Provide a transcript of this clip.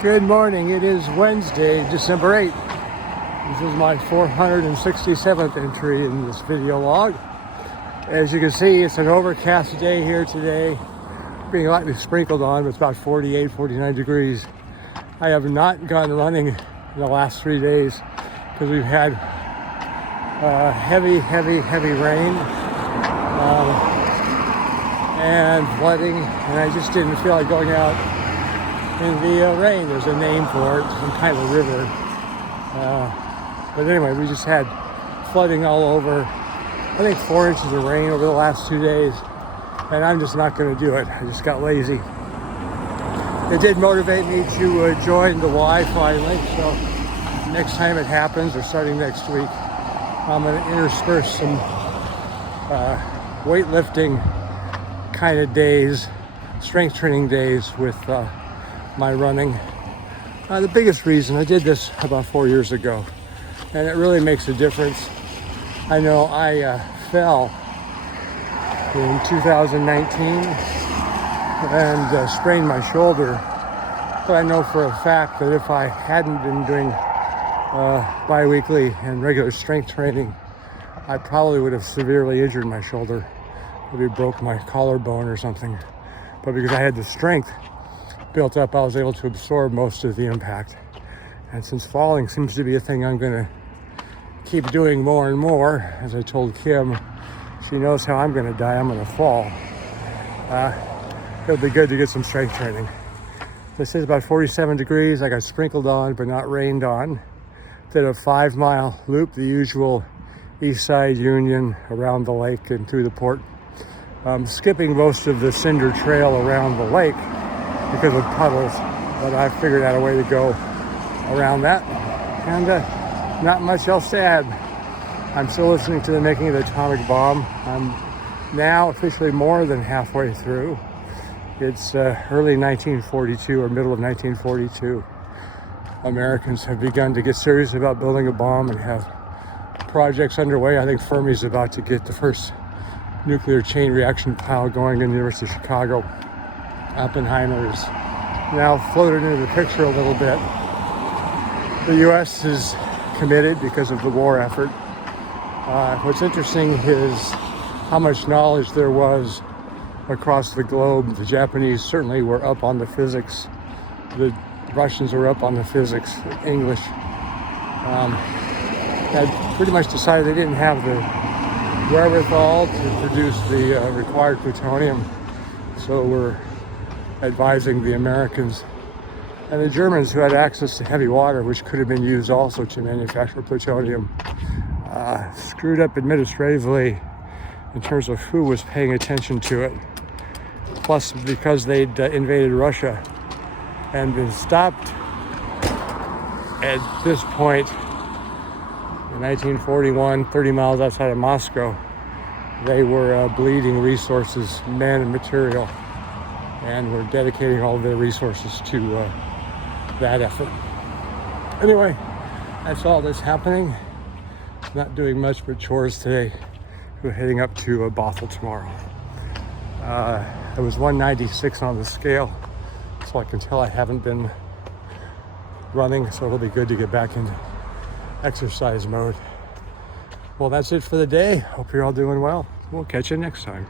Good morning. It is Wednesday, December 8th. This is my 467th entry in this video log. As you can see, it's an overcast day here today. Being lightly sprinkled on, but it's about 48, 49 degrees. I have not gone running in the last 3 days because we've had heavy rain and flooding, and I just didn't feel like going out in the rain. There's a name for it, some kind of river. But anyway, we just had flooding all over. I think 4 inches of rain over the last 2 days, and I'm just not going to do it. I just got lazy. It did motivate me to join the Y finally, so next time it happens, or starting next week, I'm going to intersperse some weightlifting kind of days, strength training days with my running. The biggest reason, I did this about 4 years ago, and it really makes a difference. I know I fell in 2019 and sprained my shoulder, but I know for a fact that if I hadn't been doing bi-weekly and regular strength training, I probably would have severely injured my shoulder. Maybe broke my collarbone or something. But because I had the strength built up, I was able to absorb most of the impact. And since falling seems to be a thing I'm going to keep doing more and more, as I told Kim, she knows how I'm going to die. I'm going to fall. It'll be good to get some strength training. This is about 47 degrees. I got sprinkled on, but not rained on. Did a 5-mile loop, the usual Eastside Union around the lake and through the port. Skipping most of the cinder trail around the lake because of puddles, but I figured out a way to go around that, and not much else to add. I'm still listening to the making of the atomic bomb. I'm now officially more than halfway through. It's early 1942 or middle of 1942. Americans have begun to get serious about building a bomb and have projects underway. I think Fermi's about to get the first nuclear chain reaction pile going in the University of Chicago. Oppenheimer is now floated into the picture a little bit. The U.S. is committed because of the war effort. What's interesting is how much knowledge there was across the globe. The Japanese certainly were up on the physics. The Russians were up on the physics, English. Had pretty much decided they didn't have the wherewithal to produce the required plutonium. So we're advising the Americans and the Germans, who had access to heavy water, which could have been used also to manufacture plutonium, screwed up administratively in terms of who was paying attention to it. Plus, because they'd invaded Russia and been stopped at this point in 1941, 30 miles outside of Moscow, they were bleeding resources, men and material, and were dedicating all of their resources to that effort. Anyway, that's all that's happening. Not doing much but chores today. We're heading up to Bothell tomorrow. It was 196 on the scale, so I can tell I haven't been running, so it'll be good to get back into exercise mode. Well, that's it for the day. Hope you're all doing well. We'll catch you next time.